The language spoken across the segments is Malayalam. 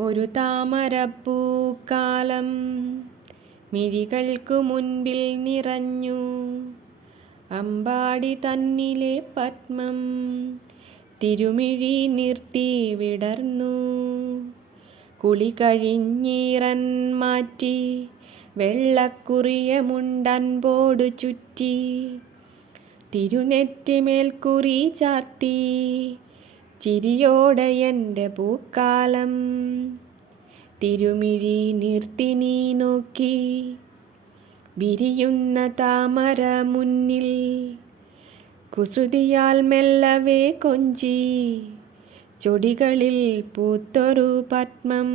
ഒരു താമരപ്പൂക്കാലം മിഴികൾക്കു മുൻപിൽ നിറഞ്ഞു. അമ്പാടി തന്നിലെ പത്മം തിരുമിഴി നിർത്തി വിടർന്നു. കുളി കഴിഞ്ഞീറൻ മാറ്റി വെള്ളക്കുറിയ മുണ്ടൻപോടു ചുറ്റി. തിരുനെറ്റിമേൽക്കുറി ചാർത്തി ചിരിയോടെ എൻ്റെ പൂക്കാലം. തിരുമിഴി നിർത്തി നീ നോക്കി വിരിയുന്ന താമര മുന്നിൽ. കുസൃതിയാൽ മെല്ലവേ കൊഞ്ചി ചൊടികളിൽ പൂത്തൊരു പത്മം.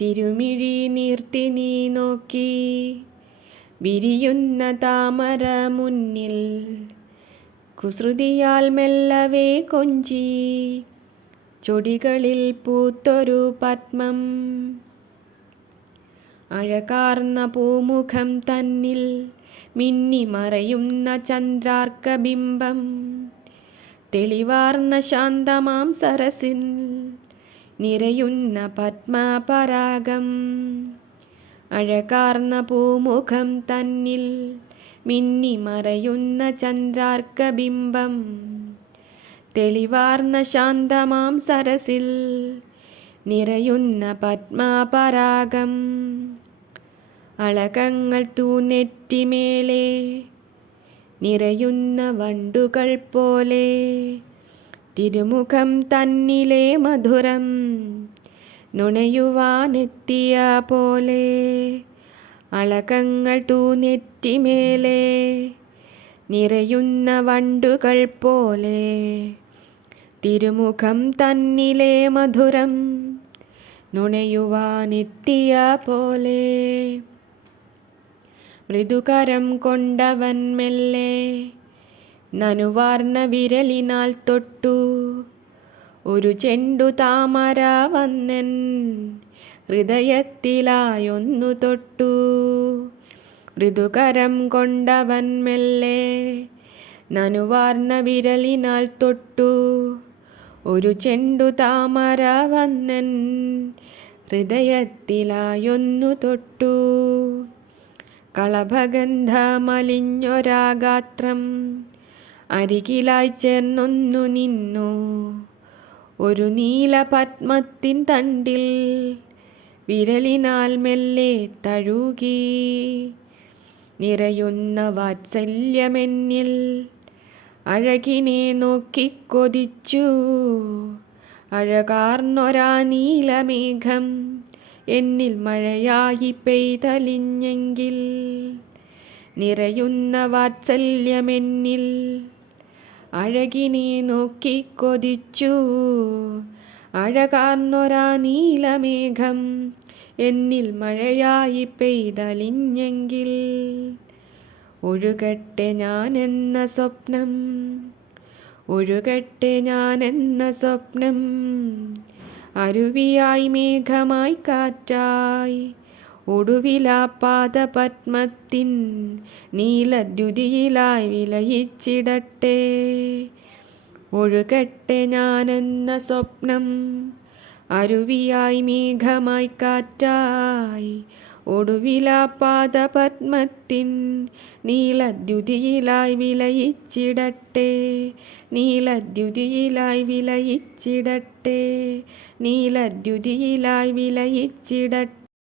തിരുമിഴി നിർത്തി നീ നോക്കി വിരിയുന്ന താമര മുന്നിൽ. കുസൃതിയാൽ മെല്ലവേ കൊഞ്ചി ചൊടികളിൽ പൂത്തൊരു പത്മം. അഴകാർന്ന പൂമുഖം തന്നിൽ മിന്നിമറയുന്ന ചന്ദ്രാർക്കബിംബം. തെളിവാർന്ന ശാന്തമാം സരസിൽ നിറയുന്ന പത്മപരാഗം. അഴകാർന്ന പൂമുഖം തന്നിൽ മിന്നിമറയുന്ന ചന്ദ്രാർക്കബിംബം. തെളിവാർന്ന ശാന്തമാം സരസിൽ നിറയുന്ന പത്മപരാഗം. അളകങ്ങൾ തൂനെറ്റിമേലെ നിറയുന്ന വണ്ടുകൾ പോലെ. തിരുമുഖം തന്നിലെ മധുരം നുണയുവാനെത്തിയ പോലെ. അളകങ്ങൾ തൂനെറ്റിമേലെ നിറയുന്ന വണ്ടുകൾ പോലെ. തിരുമുഖം തന്നിലെ മധുരം നുണയുവാനെത്തിയ പോലെ. മൃദുകരം കൊണ്ടവൻ മെല്ലെ നനുവാർന്ന വിരലിനാൽ തൊട്ടു. ഒരു ചെണ്ടു താമര വന്നെൻ ഹൃദയത്തിലായൊന്നു തൊട്ടു. മൃദുകരം കൊണ്ടവൻ മെല്ലെ നനുവാർന്ന വിരലിനാൽ തൊട്ടു. ഒരു ചെണ്ടു താമര വന്നെൻ ഹൃദയത്തിലായൊന്നു തൊട്ടു. കളഭഗന്ധമലിഞ്ഞൊരാഗാത്രം അരികിലായി ചേർന്നൊന്നു നിന്നു. ഒരു നീലപത്മത്തിൻ തണ്ടിൽ വിരലിനാൽ മെല്ലെ തഴുകി. നിറയുന്ന വാത്സല്യമെന്നിൽ അഴകിനെ നോക്കിക്കൊതിച്ചു. അഴകാർന്നൊരാ നീലമേഘം എന്നിൽ മഴയായി പെയ്തലിഞ്ഞെങ്കിൽ. നിറയുന്ന വാത്സല്യമെന്നിൽ അഴകിനെ നോക്കിക്കൊതിച്ചു. അഴകാർന്നൊരാ നീലമേഘം എന്നിൽ മഴയായി പെയ്തലിഞ്ഞെങ്കിൽ. ഒഴുകട്ടെ ഞാനെന്ന സ്വപ്നം, ഒഴുകട്ടെ ഞാനെന്ന സ്വപ്നം. അരുവിയായി മേഘമായി കാറ്റായി ഒടുവിലാ പാദപത്മത്തിൻ നീലദ്യുതിയിലായി വിലയിച്ചിടട്ടെ. ഒഴുകട്ടെ ഞാനെന്ന സ്വപ്നം, അരുവിയായി മേഘമായി കാറ്റായി ഒടുവിലാ പാദപത്മത്തിൻ നീലദ്യുതിയിലായി വിലയിച്ചിടട്ടെ. നീലദ്യുതിയിലായി വിലയിച്ചിടട്ടെ. നീലദ്യുതിയിലായി വിലയിച്ചിടട്ടെ.